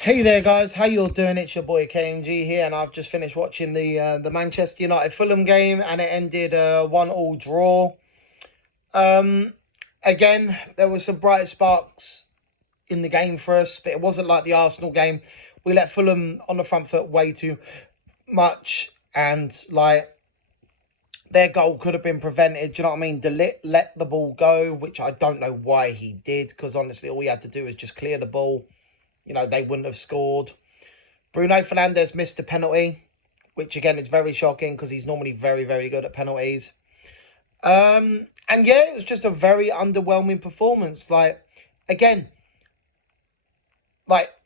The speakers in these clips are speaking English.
Hey there, guys. How you all doing? It's your boy KMG here, and I've just finished watching the Manchester United Fulham game, and it ended 1-1 draw. Um, Again, there were some bright sparks in the game for us, but it wasn't like the Arsenal game. We let Fulham on the front foot way too much, and like their goal could have been prevented. Do you know what I mean? Let the ball go, which I don't know why he did, because honestly, all he had to do was just clear the ball. They wouldn't have scored. Bruno Fernandes missed a penalty, which again is very shocking because he's normally very, very good at penalties. And yeah, it was just a very underwhelming performance. Again,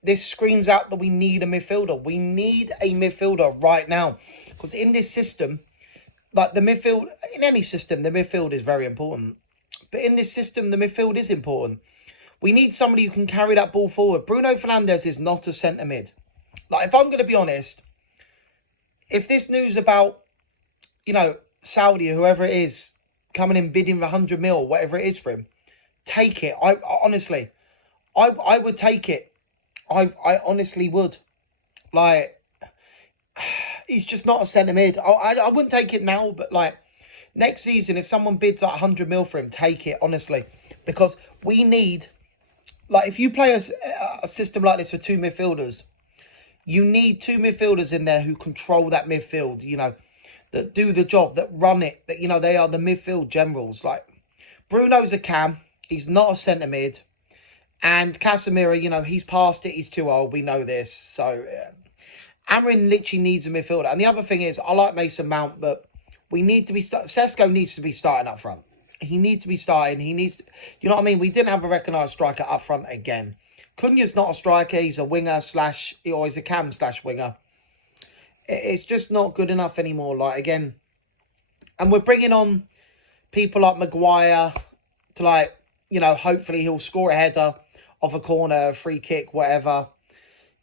this screams out that we need a midfielder. We need a midfielder right now. Because in this system, the midfield, in any system, the midfield is very important. But in this system, the midfield is important. We need somebody who can carry that ball forward. Bruno Fernandes is not a centre mid. If I'm going to be honest, if this news about, Saudi, whoever it is, coming in bidding for 100 mil, whatever it is for him, take it. Honestly, I would take it. I honestly would. He's just not a centre mid. I wouldn't take it now, but next season, if someone bids 100 mil for him, take it, honestly. Because we need, if you play a system like this for two midfielders, you need two midfielders in there who control that midfield, that do the job, that run it, that, they are the midfield generals. Bruno's a cam. He's not a centre mid. And Casemiro, he's past it. He's too old. We know this. So, Amrin literally needs a midfielder. And the other thing is, I like Mason Mount, but we need to be... Sesko needs to be starting up front. He needs to be starting. He needs to... You know what I mean? We didn't have a recognised striker up front again. Cunha's not a striker. He's a winger or he's a cam / winger. It's just not good enough anymore. Again, and we're bringing on people like Maguire to hopefully he'll score a header off a corner, a free kick, whatever.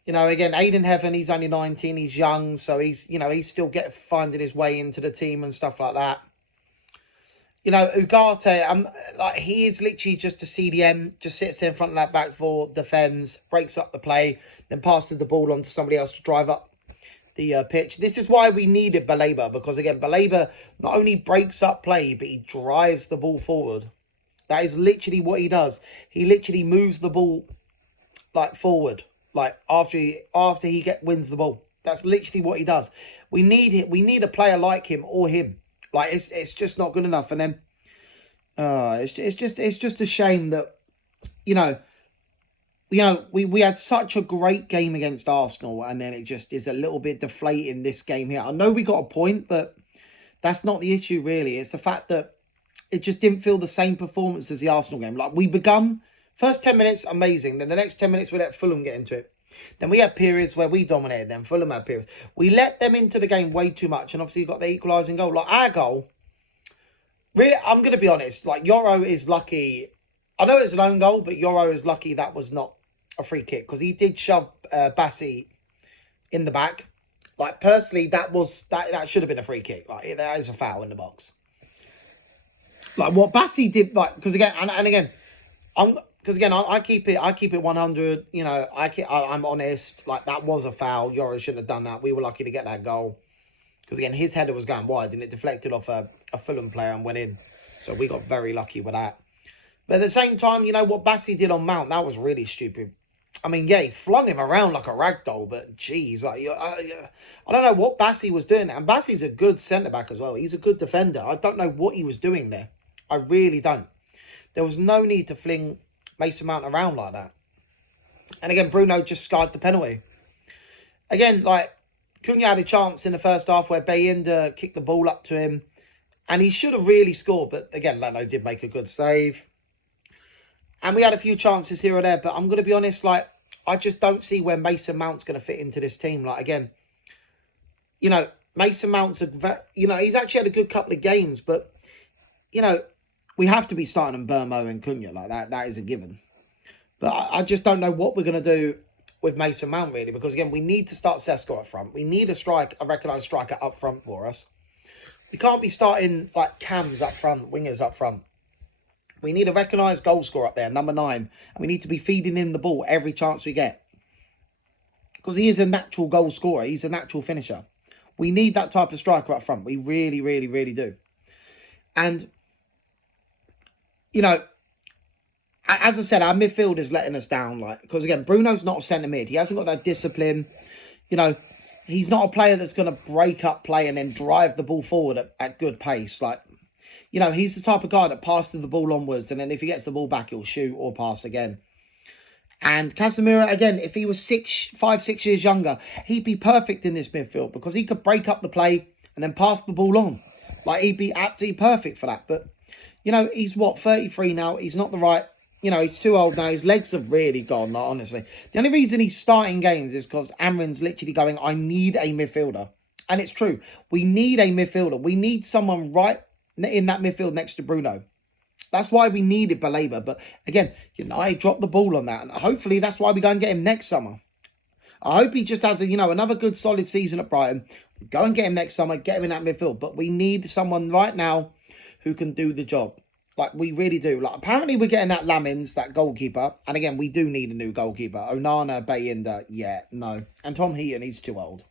Again, Aiden Heaven, he's only 19, he's young, so he's still finding his way into the team and stuff like that. Ugarte, he is literally just a CDM, just sits there in front of that back four, defends, breaks up the play, then passes the ball on to somebody else to drive up the pitch. This is why we needed Baleba, because again, Baleba not only breaks up play, but he drives the ball forward. That is literally what he does. He literally moves the ball forward, after he wins the ball. That's literally what he does. We need it. We need a player like him or him. It's just not good enough. And then it's just a shame that we had such a great game against Arsenal, and then it just is a little bit deflating this game here. I know we got a point, but that's not the issue really. It's the fact that it just didn't feel the same performance as the Arsenal game. We begun first 10 minutes amazing, then the next 10 minutes we let Fulham get into it. Then we had periods where we dominated them. Fulham had periods. We let them into the game way too much, and obviously got the equalising goal. Our goal, really, I'm going to be honest, Yoro is lucky. I know it's an own goal, but Yoro is lucky that was not a free kick, because he did shove Bassi in the back. Personally, that should have been a free kick. That is a foul in the box. What Bassi did, because again, and again, I keep it 100. I'm honest. That was a foul. Yoro shouldn't have done that. We were lucky to get that goal, because again, his header was going wide and it deflected off a Fulham player and went in. So we got very lucky with that. But at the same time, what Bassi did on Mount, that was really stupid. I mean, yeah, he flung him around like a rag doll, but geez, I don't know what Bassi was doing. And Bassi's a good centre-back as well. He's a good defender. I don't know what he was doing there. I really don't. There was no need to fling Mason Mount around like that. And again, Bruno just skied the penalty. Again, Cunha had a chance in the first half where Bayinda kicked the ball up to him, and he should have really scored. But again, Leno did make a good save. And we had a few chances here or there, but I'm going to be honest, I just don't see where Mason Mount's going to fit into this team. Again, Mason Mount's he's actually had a good couple of games, but, we have to be starting on Burmo and Cunha that is a given. But I just don't know what we're going to do with Mason Mount, really, because, again, we need to start Sesko up front. We need a recognised striker up front for us. We can't be starting, cams up front, wingers up front. We need a recognised goal scorer up there, number 9. And we need to be feeding in the ball every chance we get. because he is a natural goal scorer. He's a natural finisher. We need that type of striker up front. We really, really, really do. And, you know, as I said, our midfield is letting us down. Like, because again, Bruno's not a centre mid. He hasn't got that discipline. You know, he's not a player that's going to break up play and then drive the ball forward at good pace. Like, you know, he's the type of guy that passes the ball onwards, and then if he gets the ball back, he'll shoot or pass again. And Casemiro, again, if he was 5, 6 years younger, he'd be perfect in this midfield because he could break up the play and then pass the ball on. Like, he'd be absolutely perfect for that. But, you know, he's, 33 now? He's not the right... You know, he's too old now. His legs have really gone, like, honestly. The only reason he's starting games is because Amrin's literally going, I need a midfielder. And it's true. We need a midfielder. We need someone right in that midfield next to Bruno. That's why we needed Baleba. But, again, United dropped the ball on that. And hopefully that's why we go and get him next summer. I hope he just has, another good, solid season at Brighton. Go and get him next summer. Get him in that midfield. But we need someone right now who can do the job. Like, we really do. Like, apparently we're getting that Lamins, that goalkeeper. And again, we do need a new goalkeeper. Onana, Bayinda, yeah, no. And Tom Heaton, he's too old.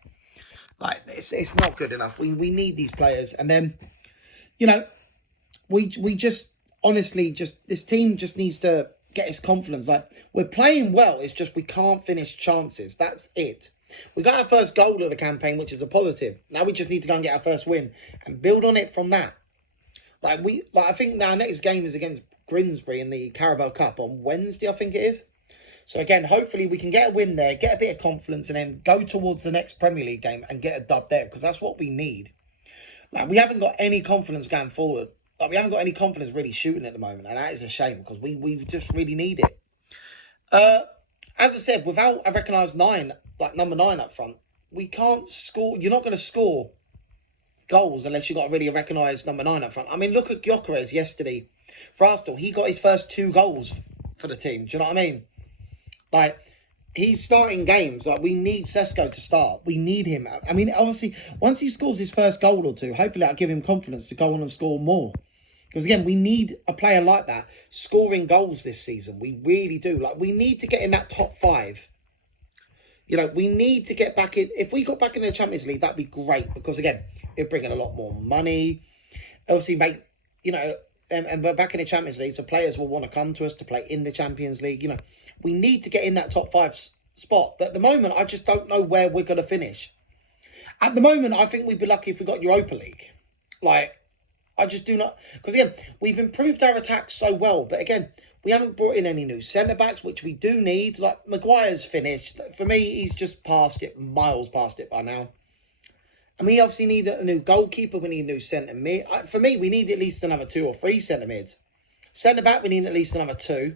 Like, it's not good enough. We need these players. And then, we just, honestly, this team just needs to get its confidence. Like, we're playing well. It's just we can't finish chances. That's it. We got our first goal of the campaign, which is a positive. Now we just need to go and get our first win and build on it from that. I think our next game is against Grimsby in the Carabao Cup on Wednesday, I think it is. So again, hopefully we can get a win there, get a bit of confidence, and then go towards the next Premier League game and get a dub there, because that's what we need. Like, we haven't got any confidence going forward. Like, we haven't got any confidence really shooting at the moment, and that is a shame because we just really need it. As I said, without a recognised 9, like number 9 up front, we can't score. You're not going to score goals unless you've got really a recognised number 9 up front. I mean, look at Gyökeres yesterday for Arsenal. He got his first 2 goals for the team. Do you know what I mean? Like, he's starting games. Like, we need Sesko to start. We need him. I mean, obviously, once he scores his first goal or 2, hopefully that'll give him confidence to go on and score more. Because, again, we need a player like that scoring goals this season. We really do. Like, we need to get in that top 5. We need to get back in. If we got back in the Champions League, that'd be great. Because, again, it'd bring in a lot more money. Obviously, but back in the Champions League, so players will want to come to us to play in the Champions League. We need to get in that top 5 spot. But at the moment, I just don't know where we're going to finish. At the moment, I think we'd be lucky if we got Europa League. Like, I just do not... Because, again, we've improved our attack so well. But, again, we haven't brought in any new centre-backs, which we do need. Like, Maguire's finished. For me, he's just past it, miles past it by now. And we obviously need a new goalkeeper. We need a new centre-mid. For me, we need at least another 2 or 3 centre-mids. Centre-back, we need at least another 2.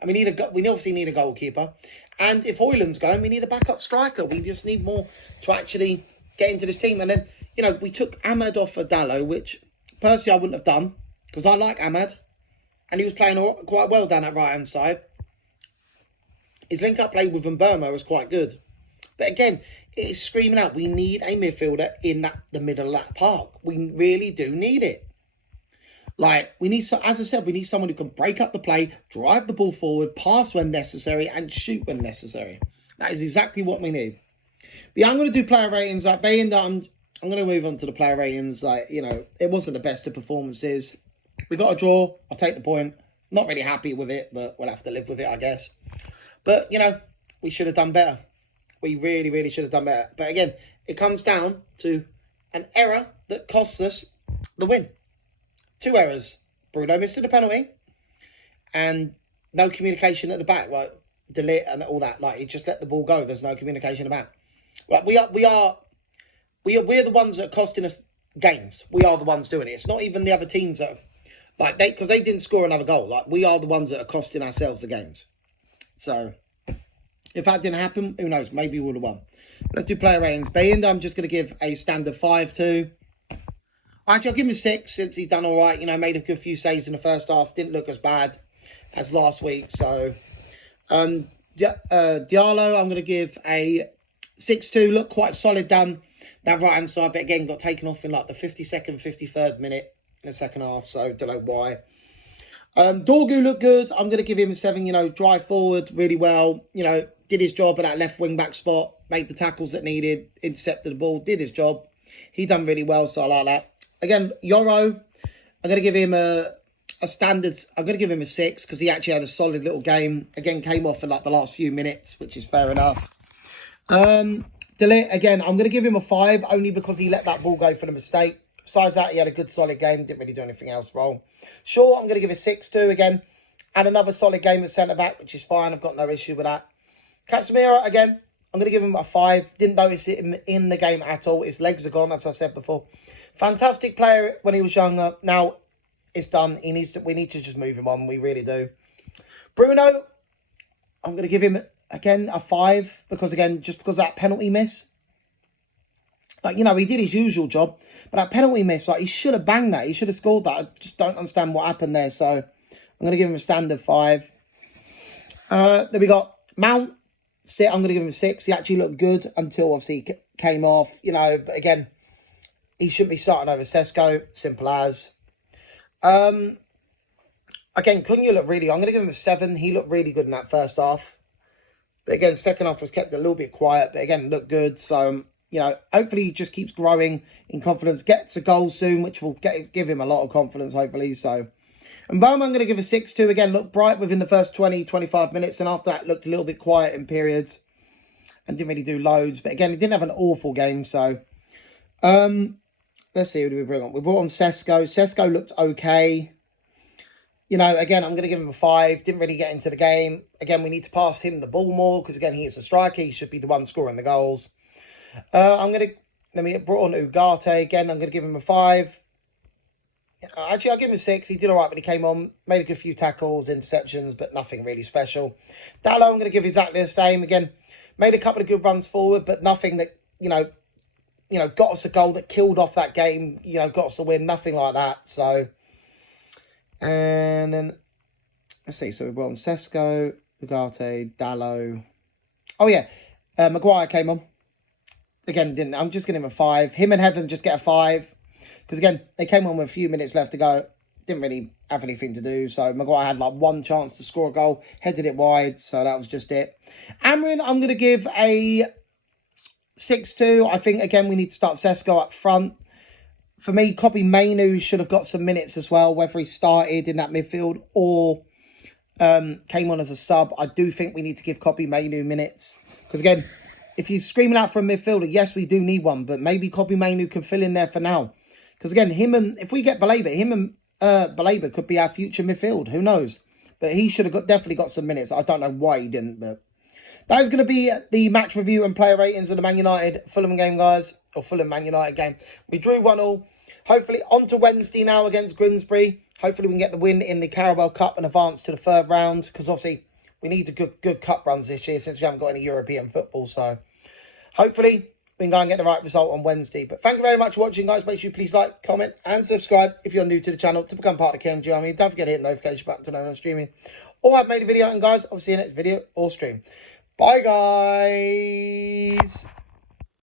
And we obviously need a goalkeeper. And if Højlund's going, we need a backup striker. We just need more to actually get into this team. And then, we took Ahmad off for Dallo, which personally I wouldn't have done. Because I like Ahmad. And he was playing quite well down that right-hand side. His link-up play with Mbeumo was quite good. But again, it is screaming out, we need a midfielder in the middle of that park. We really do need it. Like, as I said, we need someone who can break up the play, drive the ball forward, pass when necessary, and shoot when necessary. That is exactly what we need. But yeah, I'm going to do player ratings. Like, Bayinda, I'm going to move on to the player ratings. Like, it wasn't the best of performances. We got a draw. I'll take the point. Not really happy with it, but we'll have to live with it, I guess. But, we should have done better. We really, really should have done better. But again, it comes down to an error that costs us the win. 2 errors. Bruno missing a penalty and no communication at the back. Like, delete and all that. Like, he just let the ball go. There's no communication about. Like, we're the ones that are costing us games. We are the ones doing it. It's not even the other teams that are, because they didn't score another goal. Like, we are the ones that are costing ourselves the games. So, if that didn't happen, who knows? Maybe we would have won. Let's do player ratings. Bayinda, I'm just going to give a standard 5 to. Actually, I'll give him a 6 since he's done all right. Made a good few saves in the first half. Didn't look as bad as last week. So, Diallo, I'm going to give a 6-2. Looked quite solid down that right-hand side. But again, got taken off in like the 52nd, 53rd minute in the second half. So, don't know why. Dorgu looked good. I'm going to give him a 7. Drive forward really well. did his job at that left wing back spot, made the tackles that needed, intercepted the ball, did his job. He done really well, so I like that. Again, Yoro, I'm going to give him a standard. I'm going to give him a 6 because he actually had a solid little game. Again, came off in like the last few minutes, which is fair enough. Delit, again, I'm going to give him a 5 only because he let that ball go for the mistake. Besides that, he had a good solid game. Didn't really do anything else wrong. Shaw, I'm going to give a 6 too again. And another solid game at centre-back, which is fine. I've got no issue with that. Casemiro, again, I'm going to give him a 5. Didn't notice it in the game at all. His legs are gone, as I said before. Fantastic player when he was younger. Now, it's done. We need to just move him on. We really do. Bruno, I'm going to give him, again, a 5. Because, again, just because of that penalty miss. Like, you know, he did his usual job. But that penalty miss, like, he should have banged that. He should have scored that. I just don't understand what happened there. So, I'm going to give him a standard 5. Then we got Mount. I'm going to give him a 6. He actually looked good until, obviously, he came off. You know, but again, he shouldn't be starting over Sesko. Simple as. Again, Cunha looked really... I'm going to give him a 7. He looked really good in that first half. But again, second half was kept a little bit quiet. But again, looked good. So, you know, hopefully he just keeps growing in confidence. Gets a goal soon, which will give him a lot of confidence, hopefully. So, and Bowman, I'm going to give a 6 too. Again, looked bright within the first 20, 25 minutes. And after that, looked a little bit quiet in periods. And didn't really do loads. But again, he didn't have an awful game. So, let's see, who do we bring on? We brought on Sesko. Sesko looked okay. You know, again, I'm going to give him a 5. Didn't really get into the game. Again, we need to pass him the ball more. Because, again, he is a striker. He should be the one scoring the goals. Then we brought on Ugarte. Again, I'm going to give him a 5. Actually, I'll give him a 6. He did all right when he came on. Made a good few tackles, interceptions, but nothing really special. Dallo, I'm going to give exactly the same. Again, made a couple of good runs forward, but nothing that, you know, got us a goal that killed off that game. You know, got us a win. Nothing like that. So, and then, let's see. So, we've got on Sesko, Ugarte, Dallo. Oh, yeah. Maguire came on. Again, I'm just giving him a 5. Him and Heaven just get a 5. Because, again, they came on with a few minutes left to go. Didn't really have anything to do. So, Maguire had like one chance to score a goal. Headed it wide. So, that was just it. Amrin, I'm going to give a 6 too. I think, again, we need to start Sesko up front. For me, Kobbie Mainoo should have got some minutes as well. Whether he started in that midfield or came on as a sub. I do think we need to give Kobbie Mainoo minutes. Because, again, if you're screaming out for a midfielder, yes, we do need one. But maybe Kobbie Mainoo can fill in there for now. Because, again, if we get Baleba, him and Baleba could be our future midfield. Who knows? But he should have definitely got some minutes. I don't know why he didn't. But that is going to be the match review and player ratings of the Man United Fulham game, guys. Or Fulham Man United game. We drew 1-1. Hopefully, on to Wednesday now against Grimsby. Hopefully, we can get the win in the Carabao Cup and advance to the third round. Because, obviously, we need a good cup runs this year since we haven't got any European football. So, hopefully, we can go and get the right result on Wednesday. But thank you very much for watching, guys. Make sure you please like, comment, and subscribe if you're new to the channel to become part of the KMG Army. Don't forget to hit the notification button to know when I'm streaming. Or I've made a video. And, guys, I'll see you in the next video or stream. Bye, guys.